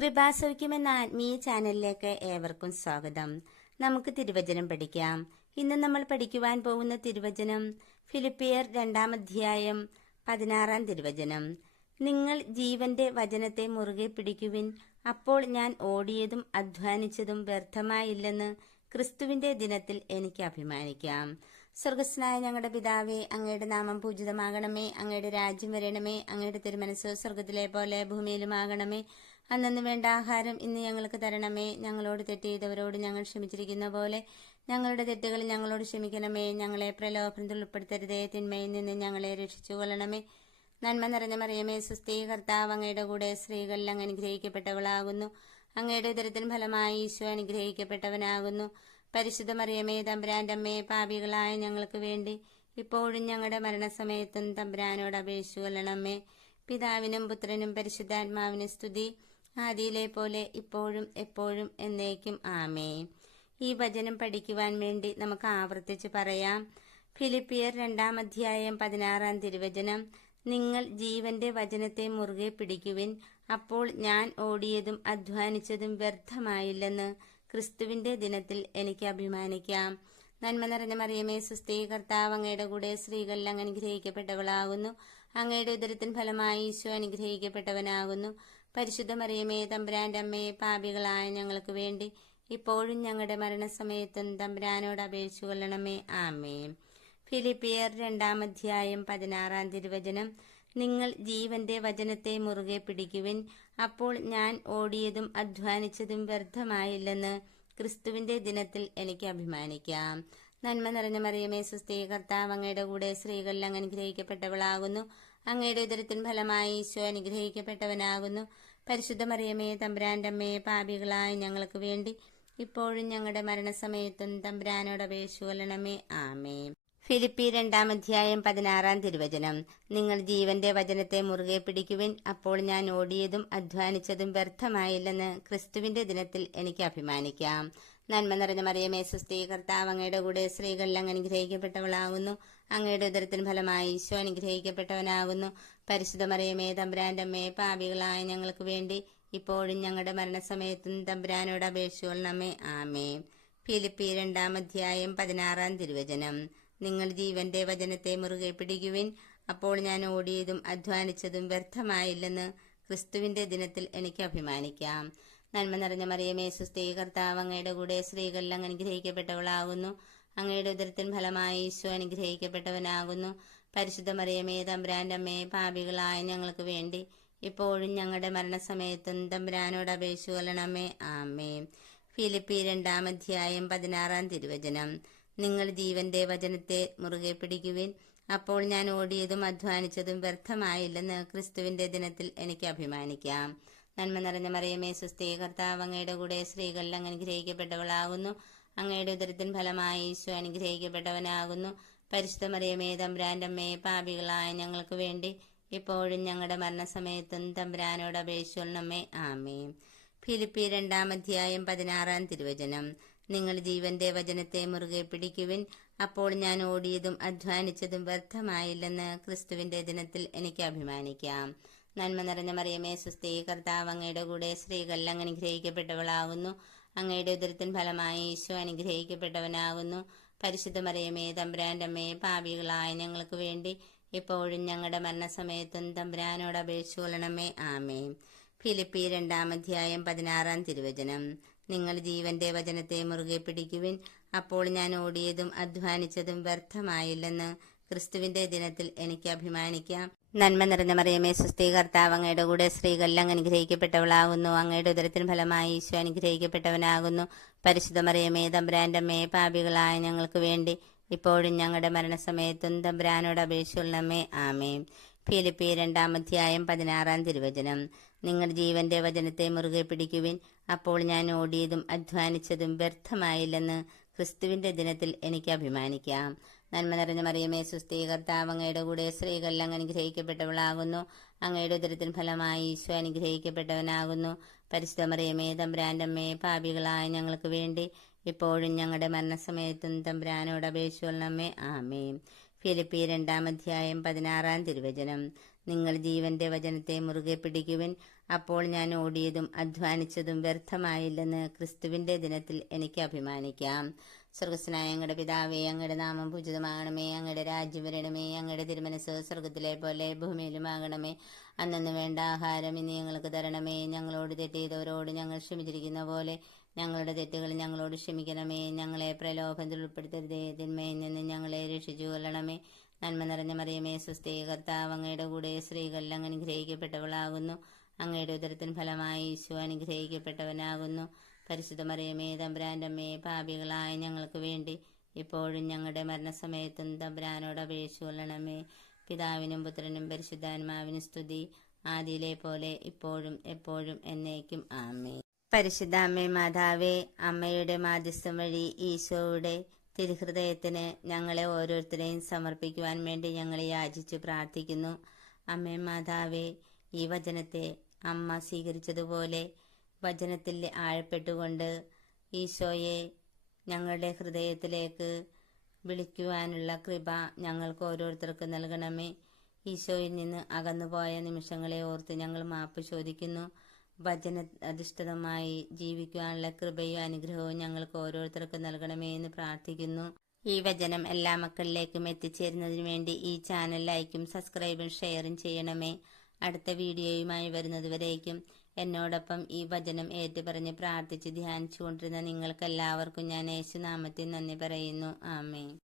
കൃപാസൗഖ്യം എന്ന ആത്മീയ ചാനലിലേക്ക് ഏവർക്കും സ്വാഗതം. നമുക്ക് തിരുവചനം പഠിക്കാം. ഇന്ന് നമ്മൾ പഠിക്കുവാൻ പോകുന്ന തിരുവചനം ഫിലിപ്പിയർ 2-ാം അധ്യായം 16-ാം തിരുവചനം. നിങ്ങൾ ജീവന്റെ വചനത്തെ മുറുകെ പിടിക്കുവിൻ, അപ്പോൾ ഞാൻ ഓടിയതും അധ്വാനിച്ചതും വ്യർത്ഥമായില്ലെന്ന് ക്രിസ്തുവിന്റെ ദിനത്തിൽ എനിക്ക് അഭിമാനിക്കാം. സ്വർഗസ്നായ ഞങ്ങളുടെ പിതാവേ, അങ്ങയുടെ നാമം പൂജിതമാകണമേ. അങ്ങയുടെ രാജ്യം വരണമേ. അങ്ങയുടെ തിരുമനസ് സ്വർഗത്തിലെ പോലെ ഭൂമിയിലുമാകണമേ. അന്നു വേണ്ട ആഹാരം ഇന്ന് ഞങ്ങൾക്ക് തരണമേ. ഞങ്ങളോട് തെറ്റ് ചെയ്തവരോട് ഞങ്ങൾ ക്ഷമിച്ചിരിക്കുന്ന പോലെ ഞങ്ങളുടെ തെറ്റുകൾ ഞങ്ങളോട് ക്ഷമിക്കണമേ. ഞങ്ങളെ പ്രലോഭനത്തിൽ ഉൾപ്പെടുത്തരുതേ, തിന്മയിൽ നിന്ന് ഞങ്ങളെ രക്ഷിച്ചു കൊള്ളണമേ. നന്മ നിറഞ്ഞ മറിയമേ, സുസ്ഥീ, കർത്താവ് അങ്ങയുടെ കൂടെ സ്ത്രീകളിൽ അങ്ങ് അനുഗ്രഹിക്കപ്പെട്ടവളാകുന്നു. അങ്ങയുടെ ഉദരത്തിൻ ഫലമായി ഈശോ അനുഗ്രഹിക്കപ്പെട്ടവനാകുന്നു. പരിശുദ്ധ മറിയമേ, തമ്പുരാന്റെ അമ്മേ, പാപികളായ ഞങ്ങൾക്ക് വേണ്ടി ഇപ്പോഴും ഞങ്ങളുടെ മരണസമയത്തും തമ്പുരാനോട് അപേക്ഷിച്ചു കൊള്ളണമേ. പിതാവിനും പുത്രനും പരിശുദ്ധാത്മാവിനും സ്തുതി, ആദിയിലെ പോലെ ഇപ്പോഴും എപ്പോഴും എന്നേക്കും ആമേൻ. ഈ വചനം പഠിക്കുവാൻ വേണ്ടി നമുക്ക് ആവർത്തിച്ച് പറയാം. ഫിലിപ്പിയർ 2-ാം അധ്യായം 16-ാം തിരുവചനം. നിങ്ങൾ ജീവന്റെ വചനത്തെ മുറുകെ പിടിക്കുവിൻ, അപ്പോൾ ഞാൻ ഓടിയതും അധ്വാനിച്ചതും വ്യർത്ഥമായില്ലെന്ന് ക്രിസ്തുവിന്റെ ദിനത്തിൽ എനിക്ക് അഭിമാനിക്കാം. നന്മ നിറഞ്ഞ മറിയമേ, സുസ്ഥീ, കർത്താവ് അങ്ങയുടെ കൂടെ സ്ത്രീകളിൽ അങ്ങ് അനുഗ്രഹിക്കപ്പെട്ടവളാകുന്നു. അങ്ങയുടെ ഉദരത്തിൻ ഫലമായി ഈശോ അനുഗ്രഹിക്കപ്പെട്ടവനാകുന്നു. പരിശുദ്ധ മറിയമേ, തമ്പുരാന്റെ അമ്മേ, പാപികളായ ഞങ്ങൾക്ക് വേണ്ടി ഇപ്പോഴും ഞങ്ങളുടെ മരണസമയത്തും തമ്പുരാനോട് അപേക്ഷിച്ചു കൊള്ളണമേ. ആമേൻ. ഫിലിപ്പിയർ 2-ാം അധ്യായം 16-ാം തിരുവചനം. നിങ്ങൾ ജീവന്റെ വചനത്തെ മുറുകെ പിടിക്കുവിൻ, അപ്പോൾ ഞാൻ ഓടിയതും അധ്വാനിച്ചതും വ്യർത്ഥമായില്ലെന്ന് ക്രിസ്തുവിന്റെ ദിനത്തിൽ എനിക്ക് അഭിമാനിക്കാം. നന്മ നിറഞ്ഞ മറിയമേ, സുസ്ഥീ, കർത്താവ് അങ്ങയുടെ കൂടെ സ്ത്രീകളിൽ അങ്ങ് അനുഗ്രഹിക്കപ്പെട്ടവളാകുന്നു. അങ്ങയുടെ ഉദരത്തിൻ ഫലമായി ഈശോ അനുഗ്രഹിക്കപ്പെട്ടവനാകുന്നു. പരിശുദ്ധ മറിയമേ, തമ്പുരാന്റെ അമ്മേ, പാപികളായ ഞങ്ങൾക്ക് വേണ്ടി ഇപ്പോഴും ഞങ്ങളുടെ മരണസമയത്തും തമ്പുരാനോട് അപേക്ഷിച്ചു കൊള്ളണമേ. ആമേൻ. ഫിലിപ്പി 2-ാം അധ്യായം 16-ാം തിരുവചനം. നിങ്ങൾ ജീവന്റെ വചനത്തെ മുറുകെ പിടിക്കുവിൻ, അപ്പോൾ ഞാൻ ഓടിയതും അധ്വാനിച്ചതും വ്യർത്ഥമായില്ലെന്ന് ക്രിസ്തുവിന്റെ ദിനത്തിൽ എനിക്ക് അഭിമാനിക്കാം. നന്മ നിറഞ്ഞ മറിയമേ, സുസ്ഥീ, കർത്താവ് അങ്ങയുടെ കൂടെ സ്ത്രീകളിൽ അങ്ങ് അനുഗ്രഹിക്കപ്പെട്ടവളാകുന്നു. അങ്ങയുടെ ഉദരത്തിൻ ഫലമായി ഈശോ അനുഗ്രഹിക്കപ്പെട്ടവനാകുന്നു. പരിശുദ്ധ മറിയമേ, തമ്പുരാന്റെ അമ്മേ, പാപികളായ ഞങ്ങൾക്ക് വേണ്ടി ഇപ്പോഴും ഞങ്ങളുടെ മരണസമയത്തും തമ്പുരാനോട് അപേക്ഷിച്ചു കൊള്ളണമേ. ആമേൻ. ഫിലിപ്പി 2-ാം അധ്യായം 16-ാം തിരുവചനം. നിങ്ങൾ ജീവന്റെ വചനത്തെ മുറുകെ പിടിക്കുവിൻ, അപ്പോൾ ഞാൻ ഓടിയതും അധ്വാനിച്ചതും വ്യർത്ഥമായില്ലെന്ന് ക്രിസ്തുവിന്റെ ദിനത്തിൽ എനിക്ക് അഭിമാനിക്കാം. നന്മ നിറഞ്ഞ മറിയമേ, സുസ്ഥീ, കർത്താവ് അങ്ങയുടെ കൂടെ സ്ത്രീകളിൽ അങ്ങ് അനുഗ്രഹിക്കപ്പെട്ടവളാകുന്നു. അങ്ങയുടെ ഉദരത്തിൻ ഫലമായി ഈശോ അനുഗ്രഹിക്കപ്പെട്ടവനാകുന്നു. പരിശുദ്ധ മറിയമേ, തമ്പുരാന്റെ അമ്മേ, പാപികളായ ഞങ്ങൾക്ക് വേണ്ടി ഇപ്പോഴും ഞങ്ങളുടെ മരണസമയത്തും തമ്പുരാനോട് അപേക്ഷിച്ചു കൊള്ളണമേ. ആമേൻ. ഫിലിപ്പി 2-ാം അധ്യായം 16-ാം തിരുവചനം. നിങ്ങൾ ജീവന്റെ വചനത്തെ മുറുകെ പിടിക്കുവിൻ, അപ്പോൾ ഞാൻ ഓടിയതും അധ്വാനിച്ചതും വ്യർത്ഥമായില്ലെന്ന് ക്രിസ്തുവിന്റെ ദിനത്തിൽ എനിക്ക് അഭിമാനിക്കാം. നന്മ നിറഞ്ഞ മറിയമേ, സുസ്ഥീ, കർത്താവ് അങ്ങയുടെ കൂടെ സ്ത്രീകളിൽ അങ്ങ് അനുഗ്രഹിക്കപ്പെട്ടവളാകുന്നു. അങ്ങയുടെ ഉദരത്തിൻ ഫലമായി ഈശോ അനുഗ്രഹിക്കപ്പെട്ടവനാകുന്നു. പരിശുദ്ധ മറിയമേ, തമ്പുരാന്റെ അമ്മേ, പാപികളായ ഞങ്ങൾക്ക് വേണ്ടി ഇപ്പോഴും ഞങ്ങളുടെ മരണസമയത്തും തമ്പുരാനോട് അപേക്ഷിച്ചു കൊള്ളണമേ. ആമേൻ. ഫിലിപ്പി 2-ാം അധ്യായം 16-ാം തിരുവചനം. നിങ്ങൾ ജീവന്റെ വചനത്തെ മുറുകെ പിടിക്കുവിൻ, അപ്പോൾ ഞാൻ ഓടിയതും അധ്വാനിച്ചതും വ്യർത്ഥമായില്ലെന്ന് ക്രിസ്തുവിന്റെ ദിനത്തിൽ എനിക്ക് അഭിമാനിക്കാം. നന്മ നിറഞ്ഞ മറിയമേ, സുസ്ഥീ, കർത്താവ് അങ്ങയുടെ കൂടെ സ്ത്രീകളിൽ അങ്ങ് അനുഗ്രഹിക്കപ്പെട്ടവളാകുന്നു. അങ്ങയുടെ ഉദരത്തിൻ ഫലമായി ഈശോ അനുഗ്രഹിക്കപ്പെട്ടവനാകുന്നു. പരിശുദ്ധ മറിയമേ, തമ്പുരാന്റെ അമ്മേ, പാപികളായ ഞങ്ങൾക്ക് വേണ്ടി ഇപ്പോഴും ഞങ്ങളുടെ മരണസമയത്തും തമ്പുരാനോട് അപേക്ഷിച്ചു കൊള്ളണമേ. ആമേൻ. ഫിലിപ്പി 2-ാം അധ്യായം 16-ാം തിരുവചനം. നിങ്ങൾ ജീവന്റെ വചനത്തെ മുറുകെ പിടിക്കുവിൻ, അപ്പോൾ ഞാൻ ഓടിയതും അധ്വാനിച്ചതും വ്യർത്ഥമായില്ലെന്ന് ക്രിസ്തുവിന്റെ ദിനത്തിൽ എനിക്ക് അഭിമാനിക്കാം. നന്മ നിറഞ്ഞ മറിയമേ, സുസ്ഥീ, കർത്താവ് അങ്ങയുടെ കൂടെ സ്ത്രീകളിൽ അങ്ങ് അനുഗ്രഹിക്കപ്പെട്ടവളാകുന്നു. അങ്ങയുടെ ഉദരത്തിൻ ഫലമായി ഈശോ അനുഗ്രഹിക്കപ്പെട്ടവനാകുന്നു. പരിശുദ്ധ മറിയമേ, തമ്പുരാന്റെ അമ്മേ, പാപികളായ ഞങ്ങൾക്ക് വേണ്ടി ഇപ്പോഴും ഞങ്ങളുടെ മരണസമയത്തും തമ്പുരാനോട് അപേക്ഷിച്ചുകൊള്ളണമേ. ആമേൻ. ഫിലിപ്പി 2-ാം അധ്യായം 16-ാം തിരുവചനം. നിങ്ങൾ ജീവന്റെ വചനത്തെ മുറുകെ പിടിക്കുവിൻ, അപ്പോൾ ഞാൻ ഓടിയതും അധ്വാനിച്ചതും വ്യർത്ഥമായില്ലെന്ന് ക്രിസ്തുവിന്റെ ദിനത്തിൽ എനിക്ക് അഭിമാനിക്കാം. നന്മ നിറഞ്ഞ മറിയമേ, സുസ്ഥീ, കർത്താവ് അങ്ങയുടെ കൂടെ സ്ത്രീകളിൽ അങ്ങ് അനുഗ്രഹിക്കപ്പെട്ടവളാകുന്നു. അങ്ങയുടെ ഉദരത്തിൻ ഫലമായി ഈശോ അനുഗ്രഹിക്കപ്പെട്ടവനാകുന്നു. പരിശുദ്ധ മറിയമേ, തമ്പുരാന്റെ അമ്മേ, പാപികളായ ഞങ്ങൾക്ക് വേണ്ടി ഇപ്പോഴും ഞങ്ങളുടെ മരണസമയത്തും തമ്പുരാനോട് അപേക്ഷിച്ചു കൊള്ളണമേ. ആമേൻ. ഫിലിപ്പി 2-ാം അധ്യായം 16-ാം തിരുവചനം. നിങ്ങൾ ജീവന്റെ വചനത്തെ മുറുകെ പിടിക്കുവിൻ, അപ്പോൾ ഞാൻ ഓടിയതും അധ്വാനിച്ചതും വ്യർത്ഥമായില്ലെന്ന് ക്രിസ്തുവിന്റെ ദിനത്തിൽ എനിക്ക് അഭിമാനിക്കാം. സ്വർഗസ്നായ ഞങ്ങളുടെ പിതാവേ, അങ്ങയുടെ നാമം പൂജിതമാകണമേ, അങ്ങയുടെ രാജ്യം വരണമേ, അങ്ങയുടെ തിരുമനസ് സ്വർഗത്തിലെ പോലെ ഭൂമിയിലുമാകണമേ. അന്നു വേണ്ട ആഹാരം ഇന്ന് ഞങ്ങൾക്ക് തരണമേ. ഞങ്ങളോട് തെറ്റ് ചെയ്തവരോട് ഞങ്ങൾ ക്ഷമിച്ചിരിക്കുന്ന പോലെ ഞങ്ങളുടെ തെറ്റുകൾ ഞങ്ങളോട് ക്ഷമിക്കണമേ. ഞങ്ങളെ പ്രലോഭനത്തിൽ ഉൾപ്പെടുത്തരുതേ, തിന്മയിൽ നിന്ന് ഞങ്ങളെ രക്ഷിച്ചു കൊള്ളണമേ. നന്മ നിറഞ്ഞ മറിയമേ, സ്വസ്തി, കർത്താവ് അങ്ങയുടെ കൂടെ സ്ത്രീകളിൽ അങ്ങ് അനുഗ്രഹിക്കപ്പെട്ടവളാകുന്നു. അങ്ങയുടെ ഉദരത്തിൻ ഫലമായി ഈശോ അനുഗ്രഹിക്കപ്പെട്ടവനാകുന്നു. പരിശുദ്ധ മറിയമേ, തമ്പുരാന്റെ അമ്മയെ, പാപികളായ ഞങ്ങൾക്ക് വേണ്ടി ഇപ്പോഴും ഞങ്ങളുടെ മരണസമയത്തും തമ്പുരാനോട് അപേക്ഷിച്ചു കൊള്ളണമേ. പിതാവിനും പുത്രനും പരിശുദ്ധാത്മാവിനും സ്തുതി, ആദിയിലെ പോലെ ഇപ്പോഴും എപ്പോഴും എന്നേക്കും ആമേൻ. പരിശുദ്ധ അമ്മേ മാതാവേ, അമ്മയുടെ മാധ്യസ്ഥം വഴി ഈശോയുടെ തിരുഹൃദയത്തിന് ഞങ്ങളെ ഓരോരുത്തരെയും സമർപ്പിക്കുവാൻ വേണ്ടി ഞങ്ങളെ യാചിച്ചു പ്രാർത്ഥിക്കുന്നു. അമ്മേ മാതാവേ, ഈ വചനത്തെ അമ്മ സ്വീകരിച്ചതുപോലെ വചനത്തിൽ ആഴപ്പെട്ടുകൊണ്ട് ഈശോയെ ഞങ്ങളുടെ ഹൃദയത്തിലേക്ക് വിളിക്കുവാനുള്ള കൃപ ഞങ്ങൾക്ക് ഓരോരുത്തർക്കും നൽകണമേ. ഈശോയിൽ നിന്ന് അകന്നുപോയ നിമിഷങ്ങളെ ഓർത്ത് ഞങ്ങൾ മാപ്പ് ചോദിക്കുന്നു. വചന അധിഷ്ഠിതമായി ജീവിക്കുവാനുള്ള കൃപയും അനുഗ്രഹവും ഞങ്ങൾക്ക് ഓരോരുത്തർക്കും നൽകണമേ എന്ന് പ്രാർത്ഥിക്കുന്നു. ഈ വചനം എല്ലാ മക്കളിലേക്കും എത്തിച്ചേരുന്നതിന് വേണ്ടി ഈ ചാനൽ ലൈക്കും സബ്സ്ക്രൈബും ഷെയറും ചെയ്യണമേ. അടുത്ത വീഡിയോയുമായി വരുന്നതുവരേക്കും എന്നോടൊപ്പം ഈ വചനം ഏറ്റുപറഞ്ഞ് പ്രാർത്ഥിച്ച് ധ്യാനിച്ചുകൊണ്ടിരുന്ന നിങ്ങൾക്കെല്ലാവർക്കും ഞാൻ യേശുനാമത്തിൽ നന്ദി പറയുന്നു. ആമേൻ.